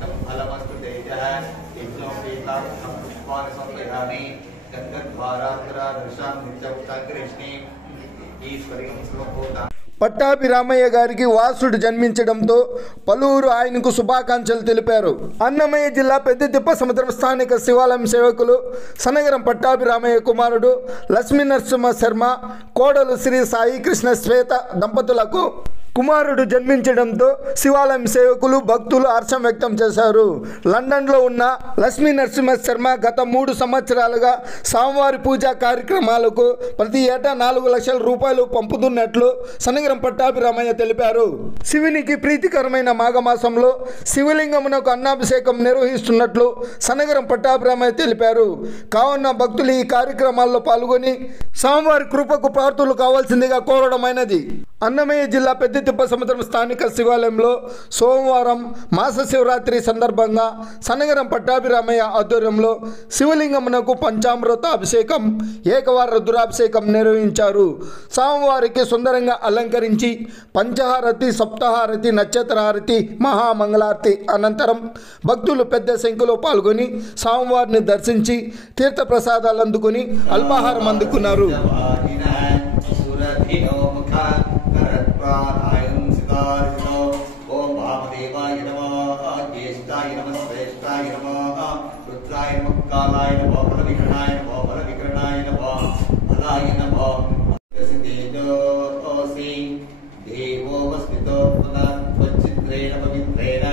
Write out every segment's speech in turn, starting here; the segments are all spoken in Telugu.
शीतं फलमस्तु तेजः यज्ञोपवीतार्थं पुष्पाणि समर्पयामि गन्धद्वारान्तरादर्शां नित्यमुक्ताग्रेष्णि ఈశ్వరియం సర్వభూతా. పట్టాభి రామయ్య గారికి వాసుడు జన్మించడంతో పలువురు ఆయనకు శుభాకాంక్షలు తెలిపారు. అన్నమయ్య జిల్లా పెద్దతిప్ప సముద్రం స్థానిక శివాలయం సేవకులు సనగరం పట్టాభి రామయ్య కుమారుడు లక్ష్మీ నరసింహ శర్మ, కోడలు శ్రీ సాయి కృష్ణ శ్వేత దంపతులకు కుమారుడు జన్మించడంతో శివాలయం సేవకులు భక్తులు హర్షం వ్యక్తం చేశారు. లండన్లో ఉన్న లక్ష్మీ నరసింహ శర్మ గత 3 సంవత్సరాలుగా స్వామివారి పూజా కార్యక్రమాలకు ప్రతి ఏటా 4 లక్షల రూపాయలు పంపుతున్నట్లు సనగరం పట్టాభి రామయ్య తెలిపారు. శివునికి ప్రీతికరమైన మాఘమాసంలో శివలింగమునకు అన్నాభిషేకం నిర్వహిస్తున్నట్లు సనగరం పట్టాభి రామయ్య తెలిపారు. కావున భక్తులు ఈ కార్యక్రమాల్లో పాల్గొని స్వామివారి కృపకు పాత్రులు కావాల్సిందిగా కోరడమైనది. అన్నమయ్య జిల్లా పెద్దతిప్ప సముద్రం స్థానిక శివాలయంలో సోమవారం మాస శివరాత్రి సందర్భంగా సనగరం పట్టాభి రామయ్య ఆధ్వర్యంలో శివలింగమునకు పంచామృత అభిషేకం, ఏకవార రుద్రాభిషేకం నిర్వహించారు. స్వామివారికి సుందరంగా అలంకరించి పంచహారతి, సప్తహారతి, నక్షత్రహారతి, మహామంగళారతి అనంతరం భక్తులు పెద్ద సంఖ్యలో పాల్గొని స్వామివారిని దర్శించి తీర్థప్రసాదాలు అందుకుని అల్పాహారం అందుకున్నారు. प्राणायं सितारिनो ओम वामदेवाय नमः ज्येष्ठाय नमः श्रेष्ठाय नमः रुद्राय नमः कालाय नमः बलविकरणाय नमः बलविकरणाय नमः बलाय नमः सिद्धेजोऽसि देवो वस्मितो त्वच्चित्रेण पवित्रेण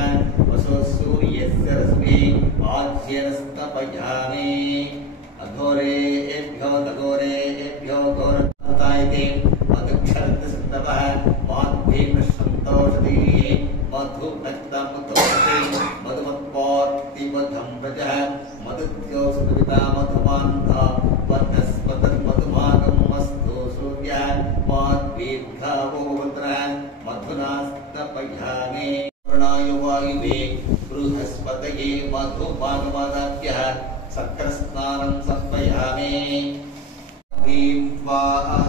वसो सूर्यस्य रश्मिः आज्यनस्तपयामि अघोरेभ्यो दघोरेभ्यो घोरतायते मधुक्षरन्तसिद्धवः माध्वेन्द्रसन्तोषधी मधुभक्तमुतोषे मधुमत्पार्तिमधं व्रजः मधुद्योषुविता मधुमान्धा वधस्पतिर्मधुमागम् अस्तु सूर्यः माद्वीर्घावो वत्रः मधुनास्तपयामि वर्णाय वायुवे बृहस्पतये मधुमागमादाभ्यः सक्करस्नानं समर्पयामि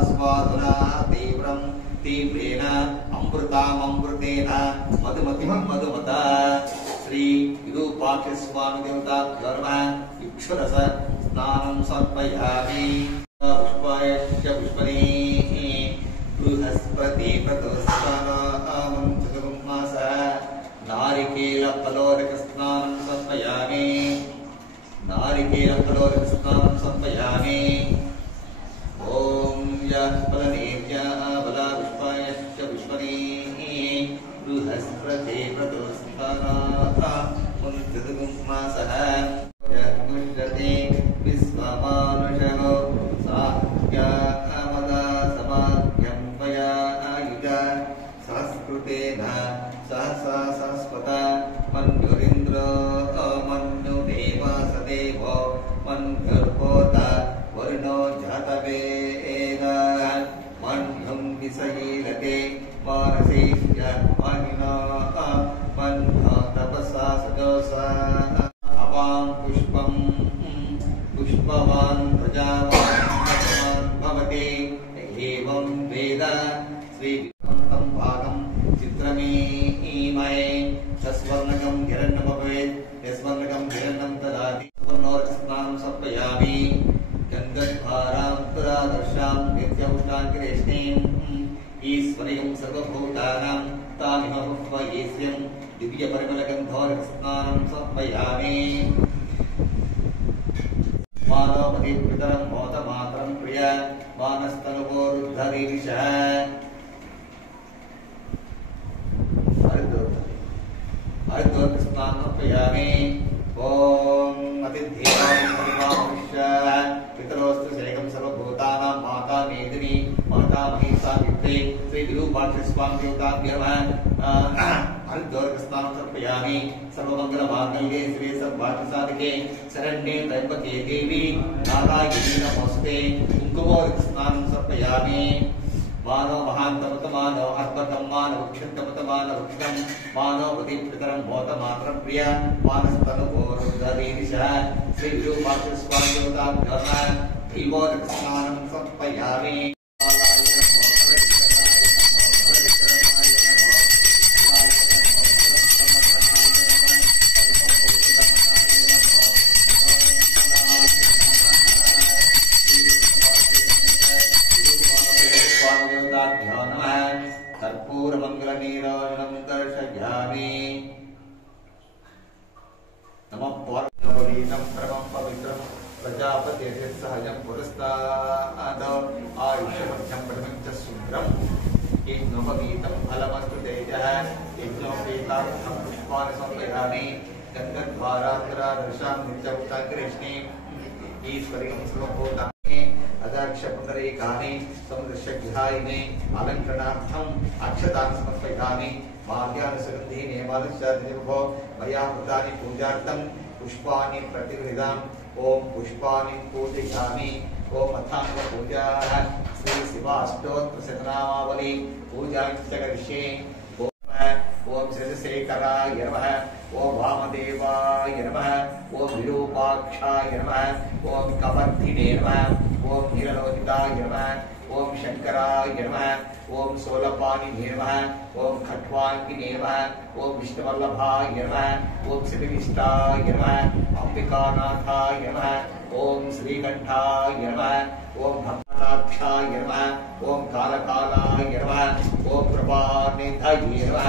स्वाधुना तीव्रं तीव्रेण अमृतामृतेन मधुमतिं मधुमता श्री विरूपाक्षस्वामी देवताभ्यो नमः इक्षुरस स्नानं समर्पयामि पुष्पाय पुष्पैः बृहस्पति प्रतोस्नानं चतुर्मासः नारिकेलफलोदकस्नानं समर्पयामि नारिकेलफलोदकस्नानं समर्पयामि ओम यः फलनेभ्यः बलापुष्पायश्च पुष्पैः बृहस्पते प्रतोस्नानाः मुञ्चतुर्मासः यद्मुच्यते विश्वमानुषः साह्यामदा समाध्यं त्वया युजा संस्कृतेन सहसा सहस्पता मन्युरिन्द्रो मन्युदेव सदेव मन्युर्भूता वर्णो जातवेदा मन्युं विषयीलते मानसेश्च मानिना मन्यो तपसा सजोषा अपां पुष्पं पुष्पवान् प्रजावान् भवति एवं वेद श्रीविभक्तं भागं चित्रमीमये तस्वर्णकं हिरण्यमभवेत् यस्वर्णकं हिरण्यं ददाति स्वर्णोर्स्नानं समर्पयामि गन्धद्वारान्तरादर्शां नित्यमुष्टाङ्किरेष्णीं ईश्वरीं सर्वभूतानां तामिह पुष्पयेस्यं दिव्यपरिमलगन्धोर्स्नानं समर्पयामि मानवपतिपितरं मोदमातरं प्रिय मानस्तनुवोरुद्धरीरिषः हरिद्वारस्नानं समर्पयामि ओम अतिथ्याय पितरोस्तु शेखं सर्वभूतानां माता मेदिनी माता महिषा वित्ते श्री विरूपाक्षस्वामी देवताभ्यो नमः हरिद्वारस्नानं समर्पयामि सर्वमङ्गलमाङ्गल्ये श्री सर्वार्थसाधके शरण्ये त्र्यम्बके देवी नारायणी नमोस्तुते कुङ्कुमोदकस्नानं समर्पयामि मानो महान्तमतमानो अर्पतं मानव क्षन्तमतमानवक्षं मानो पतिपितरं मोदमात्रं प्रिय मानस्तनुवोरुद्धरीरिषः श्री विरूपाक्षस्वामी देवताभ्यो नमः दैवोदकस्नानं समर्पयामि इदं परमं पवित्रं प्रजापतेः सहजं पुरस्तात् आयुष्यमध्यं प्रथमं च शुभ्रम् यज्ञोपवीतं फलमस्तु तेजः यज्ञोपवीतार्थं पुष्पाणि समर्पयामि गन्धद्वारान्तरादर्शां नित्यमुक्ताग्रेष्णे ईश्वरीं सर्वभूतानि अदाक्षपुण्डरीकानि समुदृश्यगृहायिने अलङ्करणार्थम् अक्षतान् समर्पयामि माल्यानुसगन्धीने मादृशादिभो मया कृतानि पूजार्थं पुष्पाणि प्रतिगृहीताम् ॐ पुष्पाणि पूजयामि ॐ अथाङ्गपूजाः श्री शिवाष्टोत्तरशतनामावली पूजां च करिष्ये ओम श्रीशेखराय नमः ओम वामदेवाय नमः ओम विरूपाक्षाय नमः ओम कपर्दिने नमः ओम नीललोहिताय नमः ओम शंकराय नमः ओम सोलपाणिने नमः ओम खट्वांगिने नमः ओम विष्णुवल्लभाय नमः ओम श्रीविष्टाय नमः अंबिकानाथाय नमः ओम श्रीकंठाय नमः ओम भक्ताक्षाय नमः ओम कालकालाय नमः ओम कृपानिधये नमः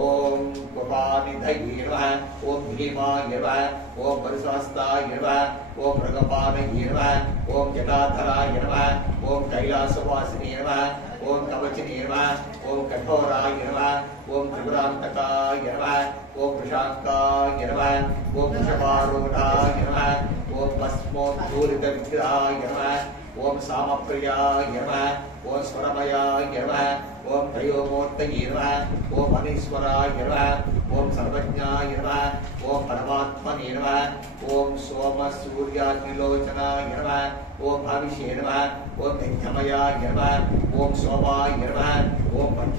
ओम कृपानिधये नमः ओम भीमाय नमः ओम परशुहस्ताय नमः ओम मृगपालये नमः ओम जटाधराय नमः ओम कैलासवासिने नमः ओम कवचिने नमः ओम कठोराय नमः ओम त्रिपुरान्तकाय नमः ओम प्रशांताय नमः ओम वृषभारूढाय नमः ओम भस्मोद्धूलितविग्रहाय नमः ओम सामप्रियाय नमः ओम स्वरमयाय नमः ओम त्रयोमूर्तये नमः ओम अनीश्वराय नमः ओम सर्वज्ञाय नमः ओम परमात्मने नमः ओम सोमसूर्याग्निलोचनाय नमः ओम भाविषे नमः ओम नित्यमयाय नमः ओम शोभाय नमः ओम पंच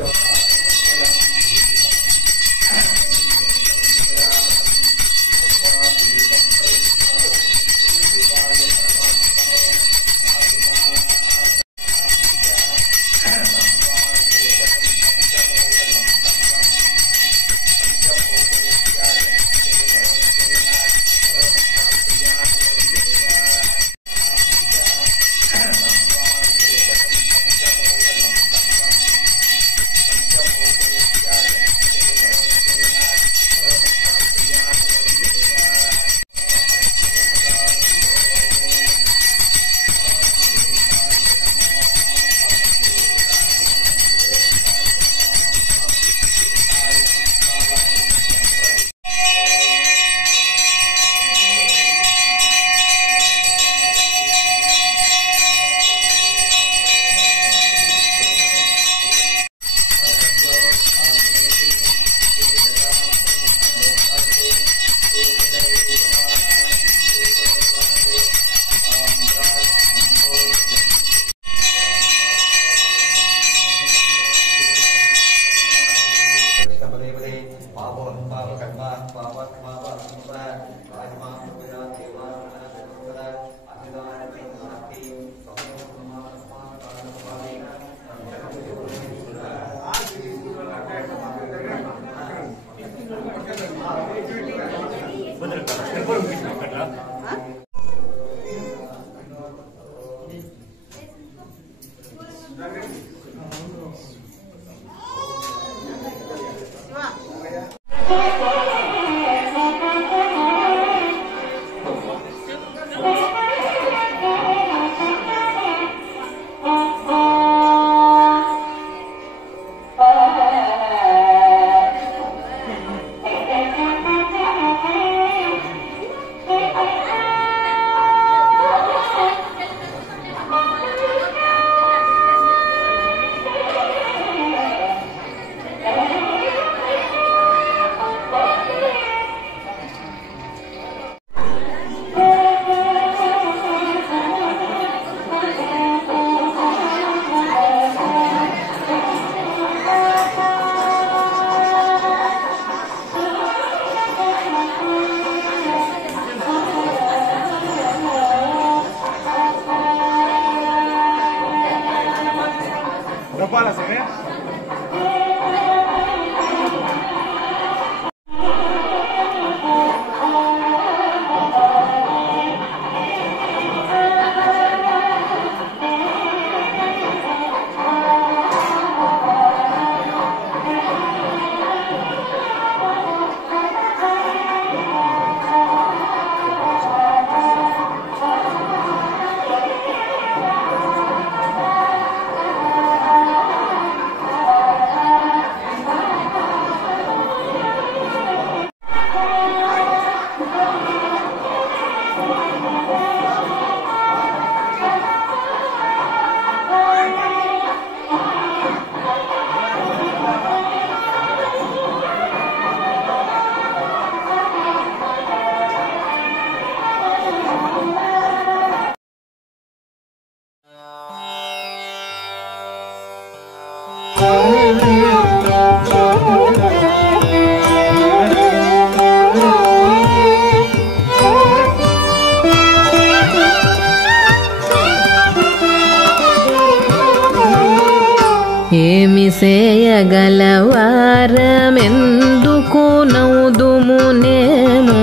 ఏమి సేయగలవారమెందుకు నౌదుమునేము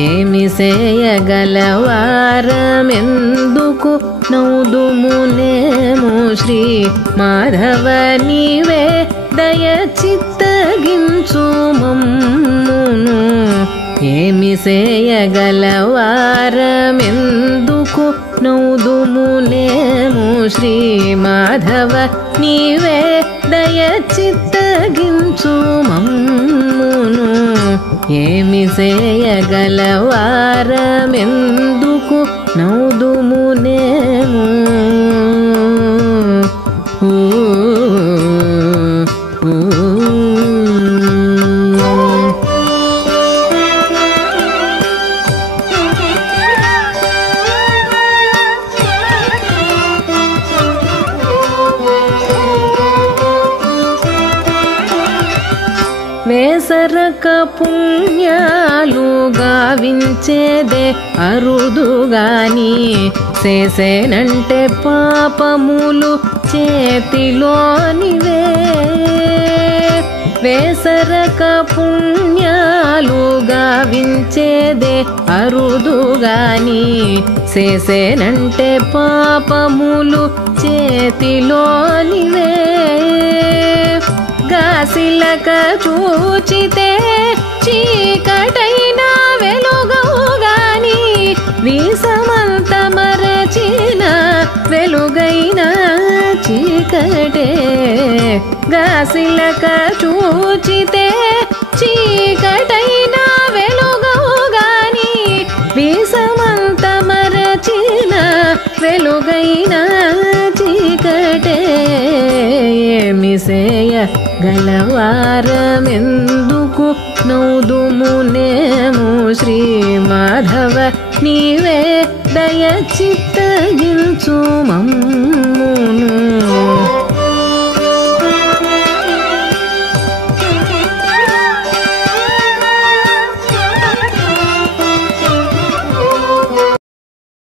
ఏమి సేయగలవారమెందుకు నౌదుమునేము శ్రీ మాధవ నీవే దయచిత్తగించు మమ్మును ఏమి సేయగలవారమెందుకు నౌదుమునేము శ్రీ మాధవ నీవే దయచిత్తగించు మమ్మును ఏమి సేయగలవారమెందుకు నౌదుమునేము వేసరక పుణ్యాలు గావించేదే అరుదుగాని చేసేనంటే పాపములు చేతిలోనివే వేసరక పుణ్యాలు గావించేదే అరుదుగాని చేసేనంటే పాపములు చేతిలోనివే గాసిలక చూచితే చీకటైన వెలుగవుగాని వీసమంత మరచిన వెలుగైన చీకటే గాసిలక చూచితే చీకటైన వెలుగవుగాని వీసమంత మరచిన వెలుగైన చీకటే ఏమి సేయగలవారమెందుకు నౌదుమునేము శ్రీ మాధవ నీవే దయచిత్తగించు మమ్మును